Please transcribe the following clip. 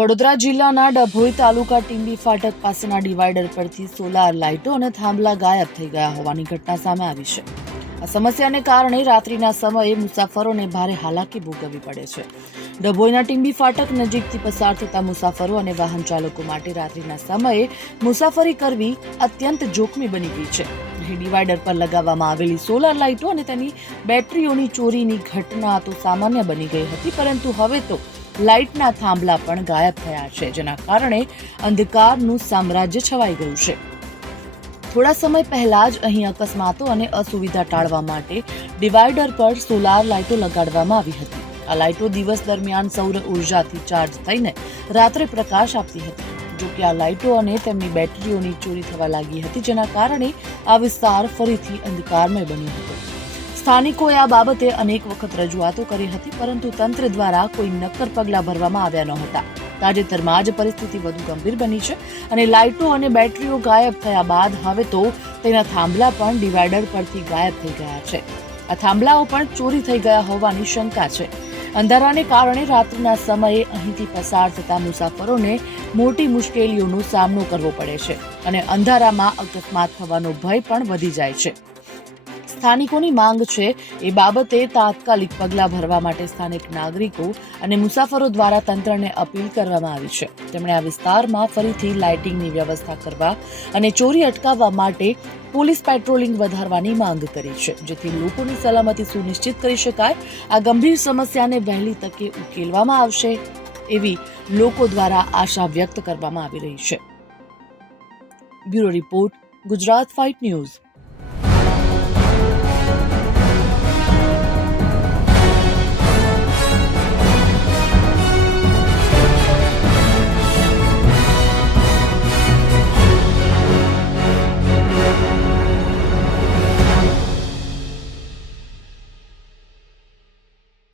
વડોદરા જિલ્લાના ડભોઈ તાલુકા ટીંબી ફાટક પાસેના ડિવાઈડર પરથી સોલાર લાઇટો અને થાંભલા ગાયબ થઈ ગયા હોવાની ઘટના સામે આવી છે. આ સમસ્યાને કારણે રાત્રિના સમયે મુસાફરોને ભારે હાલાકી ભોગવવી પડે છે. ડભોઈના ટીંબી ફાટક નજીકથી પસાર થતા મુસાફરો અને વાહન ચાલકો માટે રાત્રિના સમયે મુસાફરી કરવી અત્યંત જોખમી બની ગઈ છે. અહીં ડિવાઈડર પર લગાવવામાં આવેલી સોલાર લાઇટો અને તેની બેટરીઓની ચોરીની ઘટના તો સામાન્ય બની ગઈ હતી, પરંતુ હવે તો લાઇટના થાંભલા પણ ગાયબ થયા છે, જેના કારણે અંધકારનું સામ્રાજ્ય છવાઈ ગયું છે. થોડા સમય પહેલા જ અહીં અકસ્માતો અને અસુવિધા ટાળવા માટે ડિવાઈડર પર સોલાર લાઇટો લગાડવામાં આવી હતી. આ લાઇટો દિવસ દરમિયાન સૌર ઉર્જાથી ચાર્જ થઈને રાત્રે પ્રકાશ આપતી હતી. જો કે આ લાઇટો અને તેમની બેટરીઓની ચોરી થવા લાગી હતી, જેના કારણે આ વિસ્તાર ફરીથી અંધકારમય બન્યો હતો. સ્થાનિકોએ આ બાબતે અનેક વખત રજૂઆતો કરી હતી, પરંતુ તંત્ર દ્વારા કોઈ નક્કર પગલાં ભરવામાં આવ્યા નહોતા. તાજેતરમાં જ પરિસ્થિતિ વધુ ગંભીર બની છે અને લાઇટો અને બેટરીઓ ગાયબ થયા બાદ હવે તો તેના થાંભલા પણ ડિવાઈડર પરથી ગાયબ થઈ ગયા છે. આ થાંભલાઓ પણ ચોરી થઈ ગયા હોવાની શંકા છે. અંધારાને કારણે રાત્રિના સમયે અહીંથી પસાર થતા મુસાફરોને મોટી મુશ્કેલીઓનો સામનો કરવો પડે છે અને અંધારામાં અકસ્માત થવાનો ભય પણ વધી જાય છે. સ્થાનિકોની માંગ છે એ બાબતે તાત્કાલિક પગલાં ભરવા માટે સ્થાનિક નાગરિકો અને મુસાફરો દ્વારા તંત્રને અપીલ કરવામાં આવી છે. તેમણે આ વિસ્તારમાં ફરીથી લાઇટિંગની વ્યવસ્થા કરવા અને ચોરી અટકાવવા માટે પોલીસ પેટ્રોલિંગ વધારવાની માંગ કરી છે, જેથી લોકોની સલામતી સુનિશ્ચિત કરી શકાય. આ ગંભીર સમસ્યાને વહેલી તકે ઉકેલવામાં આવશે એવી લોકો દ્વારા આશા વ્યક્ત કરવામાં આવી રહી છે. Bureau report, Gujarat fight news.